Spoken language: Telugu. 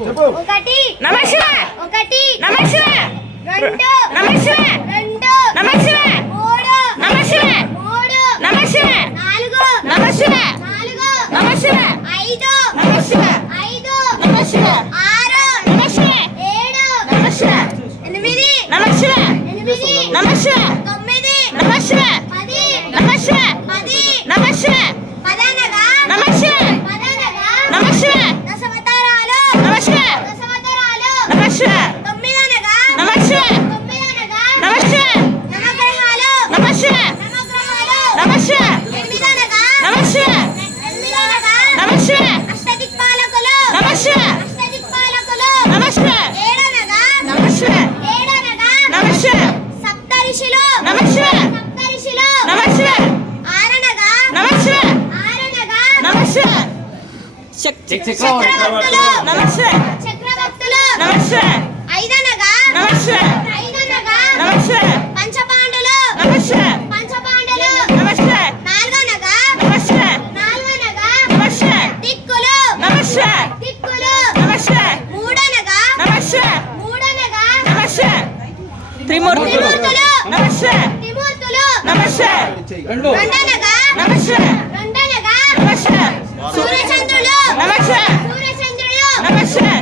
ఒకటి నమః శివాయ ఒకటి నమః శివాయ రెండు నమః శివాయ రెండు నమః శివాయ మూడు నమః శివాయ మూడు నమః శివాయ నాలుగు నమః శివాయ నాలుగు నమః శివాయ ఐదు నమః శివాయ ఐదు నమః శివాయ ఆరు నమః శివాయ ఏడు నమః శివాయ ఎనిమిది నమః శివాయ ఎనిమిది నమః శివాయ తొమ్మిది నమః శివాయ పది నమః శివాయ పది నమః శివాయ పదనగా నమః శివాయ పదనగా నమః శివాయ దశవతారాలు నమః శివాయ దశవతారాలు నమః శివాయ తొమ్మిదనగా నమః శివాయ తొమ్మిదనగా నమః శివాయ నవగ్రహాలు నమః శివాయ నవగ్రహాలు నమః శివాయ ఎనిమిదనగా నమః శివాయ ఎనిమిదనగా నమః శివాయ అష్టదిక్పాలకులు నమః శివాయ అష్టదిక్పాలకులు నమః శివాయ ఏడనగా నమః శివాయ ఏడనగా నమః శివాయ సప్తఋషులు నమః శివాయ సప్తఋషులు నమః శివాయ ఆరనగా నమః శివాయ ఆరనగా నమః శివాయ చక్రవర్తులు నమః శివాయ చక్రవర్తులు నమః శివాయ ఐదనగా నమః శివాయ ఐదనగా నమః శివాయ పంచపాండులు నమః శివాయ పంచపాండులు నమః శివాయ నాలుగనగా నమః శివాయ నాలుగనగా నమః శివాయ దిక్కులు నమః శివాయ దిక్కులు నమః శివాయ మూడనగా నమః శివాయ మూడనగా నమః శివాయ త్రిమూర్తులు త్రిమూర్తులు నమః శివాయ త్రిమూర్తులు నమః శివాయ రెండనగా నమః శివాయ రెండనగా నమః శివాయ సూర్యచంద్రులు నమః శివాయ సూర్యచంద్రులు నమః శివాయ